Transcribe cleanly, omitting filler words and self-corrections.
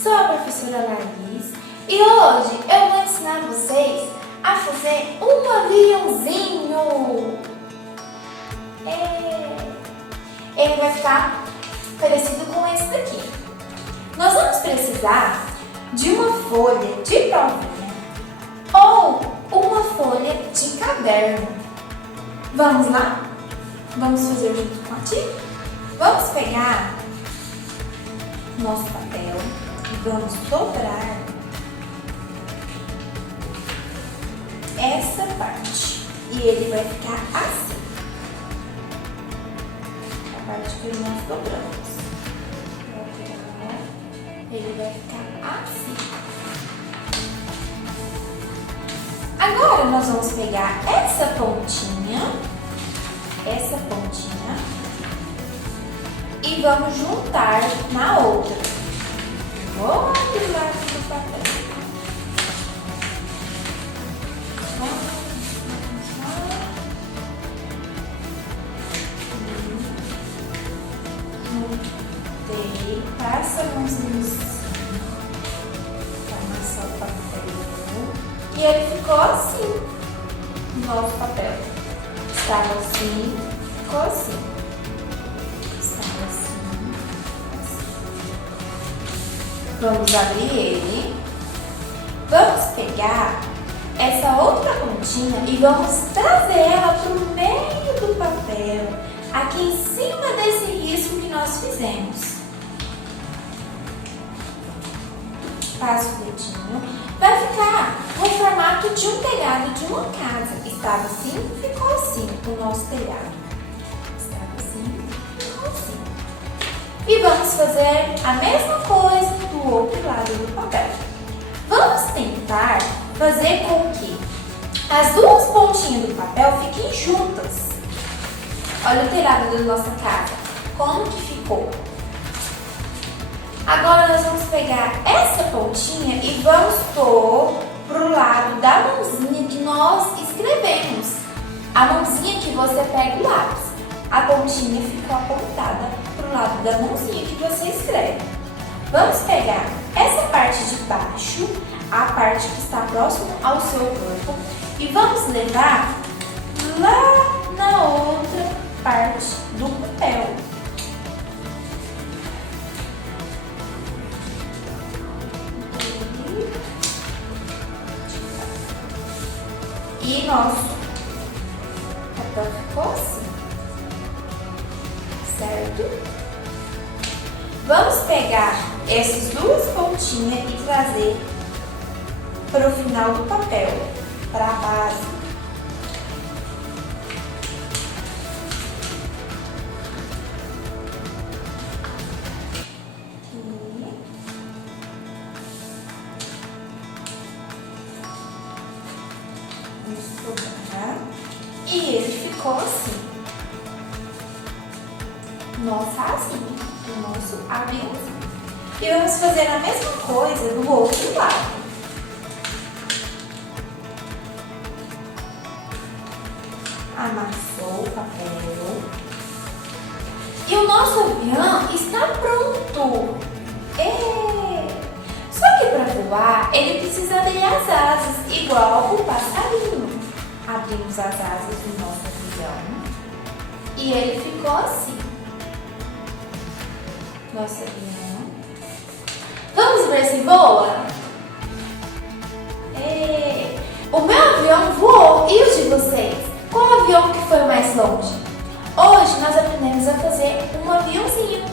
Sou a professora Laís e hoje eu vou ensinar vocês a fazer um aviãozinho. Ele vai ficar parecido com esse daqui. Nós vamos precisar de uma folha de provinha ou uma folha de caderno. Vamos lá? Vamos fazer junto com a tia? Vamos pegar nosso papel e vamos dobrar essa parte. E ele vai ficar assim. A parte que nós dobramos. Ele vai ficar assim. Agora nós vamos pegar essa pontinha e vamos juntar na outra. Do outro lado do papel. Juntei, passa a mãozinha assim, para amassar o papel. E ele ficou assim, o nosso papel. Estava assim, ficou assim. Estava assim, assim. Vamos abrir ele. Vamos pegar essa outra pontinha e vamos trazer ela para o meio do papel, aqui em cima desse risco que nós fizemos. Passa o dedinho. Vai ficar no formato de um telhado de uma casa. Estava assim, ficou assim o nosso telhado. Estava assim, ficou assim. E vamos fazer a mesma coisa do outro lado do papel. Vamos tentar fazer com que as duas pontinhas do papel fiquem juntas. Olha o telhado da nossa casa, como que ficou. Agora nós vamos pegar essa pontinha e vamos pôr pro lado da mãozinha que nós escrevemos. A mãozinha que você pega o lápis. A pontinha ficou apontada pro lado da mãozinha que você escreve. Vamos pegar essa parte de baixo, a parte que está próxima ao seu corpo, e vamos levar lá na outra parte do papel. E nosso papel ficou assim, certo? Vamos pegar essas duas pontinhas e trazer para o final do papel, para a base. E ele ficou assim. Nossa asinha, o nosso aviãozinho. E vamos fazer a mesma coisa do outro lado. Amassou o papel. E o nosso avião está pronto. Só que para voar, ele precisa abrir as asas, igual o passarinho. Abrimos as asas do nosso avião e ele ficou assim. Nosso avião. Vamos ver se voa? O meu avião voou. E o de vocês? Qual avião que foi mais longe? Hoje nós aprendemos a fazer um aviãozinho.